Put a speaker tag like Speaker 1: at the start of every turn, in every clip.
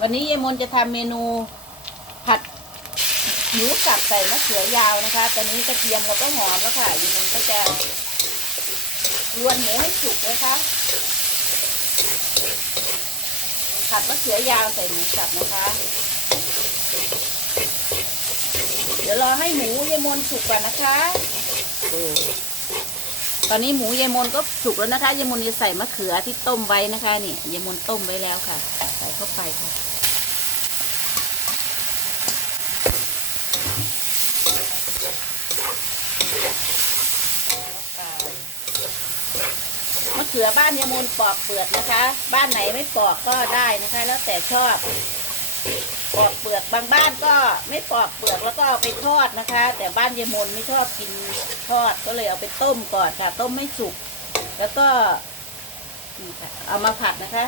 Speaker 1: วันนี้ยายมนจะทำเมนูผัดหมูสับใส่มะเขือยาวนะคะ ตอนนี้กระเทียมเราก็หอมแล้วค่ะยายมนก็จะรวนหมูให้สุกนะคะผัดมะเขือยาวใส่หมูสับนะคะ เดี๋ยวรอให้หมูยายมนสุกก่อนนะคะ ตอนนี้หมูยายมนก็สุกแล้วนะคะยายมนจะใส่มะเขือที่ต้มไว้นะคะนี่ยายมนต้มไว้แล้วค่ะ ใส่เข้าไปค่ะมะเขือบ้านยายมนปอกเปลือกนะคะ บ้านไหนไม่ปอกก็ได้นะคะ แล้วแต่ชอบ ปอกเปลือกบางบ้านก็ไม่ปอกเปลือกแล้วก็เอาไปทอดนะคะ แต่บ้านยายมนไม่ชอบกินทอดก็เลยเอาไปต้มก่อนค่ะ ต้มไม่สุก แล้วก็นี่ค่ะเอามาผัดนะคะ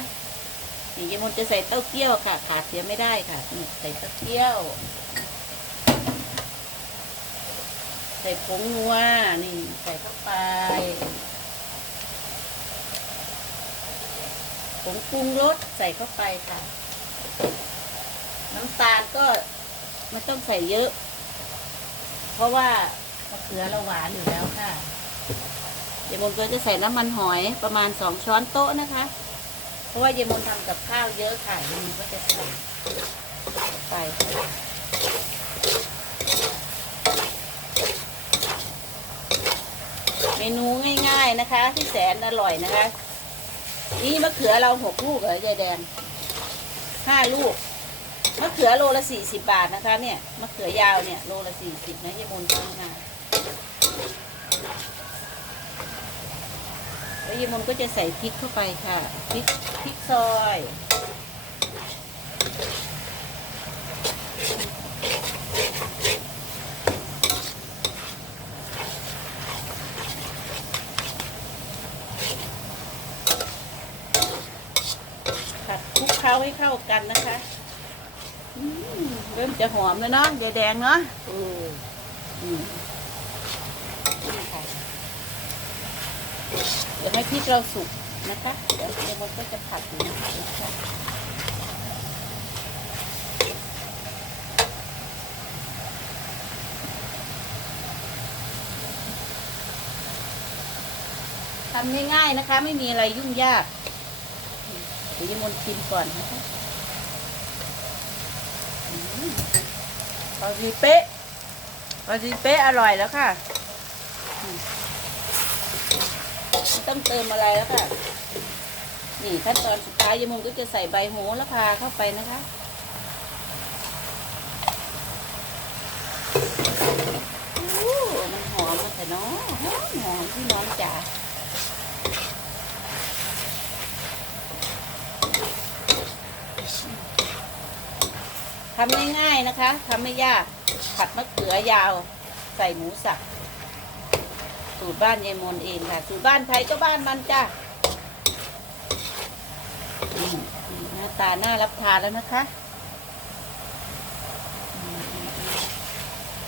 Speaker 1: นี่ยายมนจะใส่เต้าเจี้ยวค่ะ ขาดเสียไม่ได้ค่ะนี่ใส่เต้าเจี้ยว ใส่ผงนัวนี่ใส่เข้าไปผงปรุงรสใส่เข้าไปค่ะำตาลก็ไม่ต้องใส่เยอะ เพราะว่ามะเขือเราหวานอยู่แล้วค่ะ เยายมนก็จะใส่น้ำมันหอยประมาณสองช้อนโต๊ะนะคะ เพราะว่าเยายมนทำกับข้าวเยอะค่ะเยายมนก็จะใส่ไปเมนูง่ายๆนะคะ ที่แสนอร่อยนะคะ นี่มะเขือเราหกลูกเหรอยายแดงห้าลูก มะเขือโลละสี่สิบบาทนะคะเนี่ยมะเขือยาวเนี่ยโลละสี่สิบนะยายมนซื้อมาแล้วยายมนก็จะใส่พริกเข้าไปค่ะพริกพริกซอยผัดคลุกเคล้าให้เข้ากันนะคะ เริ่มจะหอมแล้วเนาะยายแดงเนาะเดี๋ยวให้พริกเราสุกนะคะ เดี๋ยวเดี๋ยวมันก็จะผัดอยู่นะคะทำง่ายๆนะคะ ไม่มีอะไรยุ่งยากเดี๋ยวยายมนชิมก่อนนะคะ พอดีเป๊ะพอดีเป๊ะอร่อยแล้วค่ะต้องเติมอะไรแล้วค่ะ นี่ขั้นตอนสุดท้ายยายมนก็จะใส่ใบโหระพาเข้าไปนะคะอู้มันหอมมาแต่เนาะหอมหอมพี่น้องจ๋า ทำง่ายๆนะคะทำไม่ยากผัดมะเขือยาว ใส่หมูสับสูตรบ้านยายมนเองค่ะสูตรบ้านใครก็บ้านมันจ้ะหน้าตาน่ารับทานแล้วนะคะ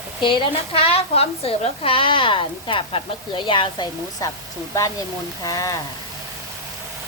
Speaker 1: โอเคแล้วนะคะ พร้อมเสิร์ฟแล้วค่ะนี่ค่ะผัดมะเขือยาวใส่หมูสับสูตรบ้านยายมนค่ะ